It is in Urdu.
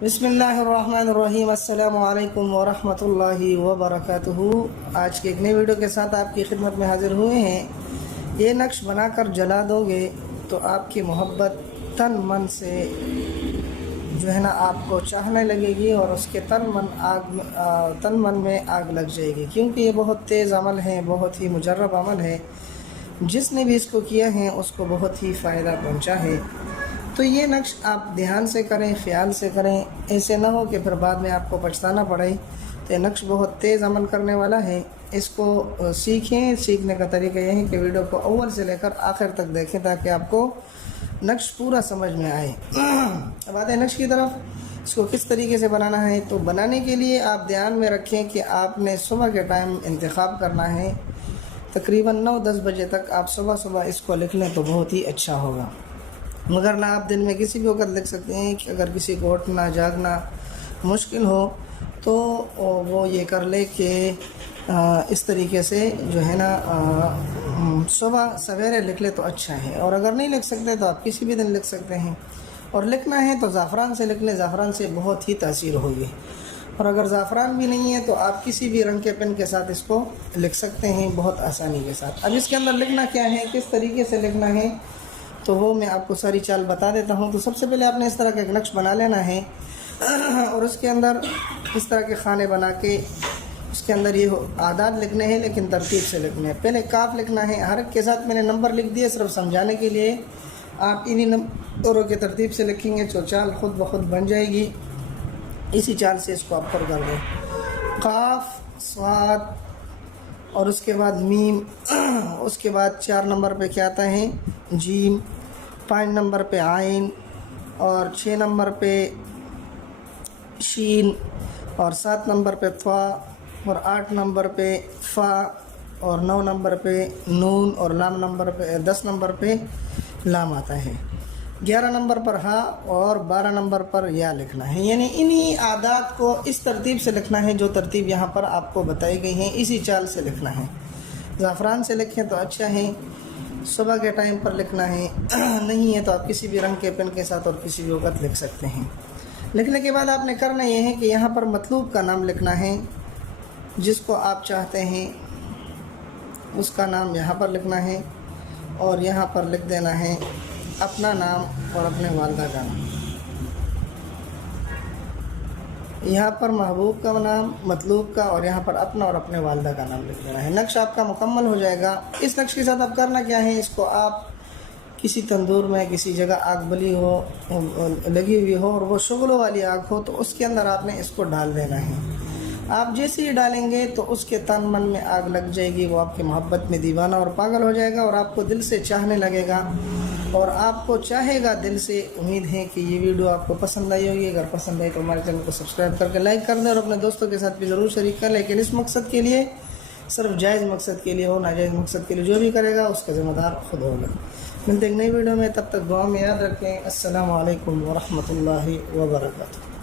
بسم اللہ الرحمن الرحیم۔ السلام علیکم ورحمۃ اللہ وبرکاتہ۔ آج کے ایک نئی ویڈیو کے ساتھ آپ کی خدمت میں حاضر ہوئے ہیں۔ یہ نقش بنا کر جلا دو گے تو آپ کی محبت تن من سے جو ہے نا آپ کو چاہنے لگے گی، اور اس کے تن من میں آگ لگ جائے گی، کیونکہ یہ بہت تیز عمل ہے، بہت ہی مجرب عمل ہے۔ جس نے بھی اس کو کیا ہے اس کو بہت ہی فائدہ پہنچا ہے۔ تو یہ نقش آپ دھیان سے کریں، خیال سے کریں، ایسے نہ ہو کہ پھر بعد میں آپ کو پچھتانا پڑے۔ تو یہ نقش بہت تیز عمل کرنے والا ہے، اس کو سیکھیں۔ سیکھنے کا طریقہ یہ ہے کہ ویڈیو کو اول سے لے کر آخر تک دیکھیں تاکہ آپ کو نقش پورا سمجھ میں آئے۔ اب آتے ہیں نقش کی طرف۔ اس کو کس طریقے سے بنانا ہے، تو بنانے کے لیے آپ دھیان میں رکھیں کہ آپ نے صبح کے ٹائم انتخاب کرنا ہے۔ تقریباً 9-10 بجے تک آپ صبح اس کو لکھ لیں تو بہت ہی اچھا ہوگا، مگر نہ آپ دن میں کسی بھی وقت لکھ سکتے ہیں کہ اگر کسی کو اٹھنا جاگنا مشکل ہو تو وہ یہ کر لے کہ اس طریقے سے جو ہے نا صبح سویرے لکھ لے تو اچھا ہے، اور اگر نہیں لکھ سکتے تو آپ کسی بھی دن لکھ سکتے ہیں۔ اور لکھنا ہے تو زعفران سے لکھ لیں، زعفران سے بہت ہی تاثیر ہوگی۔ اور اگر زعفران بھی نہیں ہے تو آپ کسی بھی رنگ کے پین کے ساتھ اس کو لکھ سکتے ہیں بہت آسانی کے ساتھ۔ اب اس کے اندر لکھنا کیا ہے، کس طریقے سے لکھنا ہے، تو وہ میں آپ کو ساری چال بتا دیتا ہوں۔ تو سب سے پہلے آپ نے اس طرح کا ایک نقش بنا لینا ہے، اور اس کے اندر اس طرح کے خانے بنا کے اس کے اندر یہ اعداد لکھنے ہیں، لیکن ترتیب سے لکھنے ہیں۔ پہلے کاف لکھنا ہے، ہر ایک کے ساتھ میں نے نمبر لکھ دیے صرف سمجھانے کے لیے۔ آپ انہی نمبروں کے ترتیب سے لکھیں گے تو چال خود بخود بن جائے گی۔ اسی چال سے اس کو آپ پر کر دیں۔ قاف، صاد، اور اس کے بعد میم، اس کے بعد 4 نمبر پہ کیا آتا ہے جیم، 5 نمبر پہ عین، اور 6 نمبر پہ شین، اور 7 نمبر پہ طا، اور 8 نمبر پہ فا، اور 9 نمبر پہ نون، اور 10 نمبر پہ لام آتا ہے۔ 11 نمبر پر ہا، اور 12 نمبر پر یا لکھنا ہے۔ یعنی انہی اعداد کو اس ترتیب سے لکھنا ہے جو ترتیب یہاں پر آپ کو بتائی گئی ہیں، اسی چال سے لکھنا ہے۔ زعفران سے لکھیں تو اچھا ہے، صبح کے ٹائم پر لکھنا ہے، نہیں ہے تو آپ کسی بھی رنگ کے پین کے ساتھ اور کسی بھی وقت لکھ سکتے ہیں۔ لکھنے کے بعد آپ نے کرنا یہ ہے کہ یہاں پر مطلوب کا نام لکھنا ہے، جس کو آپ چاہتے ہیں اس کا نام یہاں پر لکھنا ہے، اور یہاں پر لکھ دینا ہے اپنا نام اور اپنے والدہ کا نام۔ یہاں پر محبوب کا نام، مطلوب کا، اور یہاں پر اپنا اور اپنے والدہ کا نام لکھ دینا ہے۔ نقش آپ کا مکمل ہو جائے گا۔ اس نقش کے ساتھ آپ کرنا کیا ہے، اس کو آپ کسی تندور میں کسی جگہ آگ بلی ہو لگی ہوئی ہو اور وہ شغلوں والی آگ ہو تو اس کے اندر آپ نے اس کو ڈال دینا ہے۔ آپ جیسے ہی ڈالیں گے تو اس کے تن من میں آگ لگ جائے گی، وہ آپ کی محبت میں دیوانہ اور پاگل ہو جائے گا، اور آپ کو دل سے چاہنے لگے گا، اور آپ کو چاہے گا دل سے۔ امید ہے کہ یہ ویڈیو آپ کو پسند آئی ہوگی۔ اگر پسند آئی تو ہمارے چینل کو سبسکرائب کر کے لائک کر دیں، اور اپنے دوستوں کے ساتھ بھی ضرور شریک کریں، لیکن اس مقصد کے لیے صرف جائز مقصد کے لیے ہو، ناجائز مقصد کے لیے جو بھی کرے گا اس کا ذمہ دار خود ہوگا۔ ملتے ہیں ایک نئی ویڈیو میں، تب تک دعا میں یاد رکھیں۔ السلام علیکم ورحمۃ اللہ وبرکاتہ۔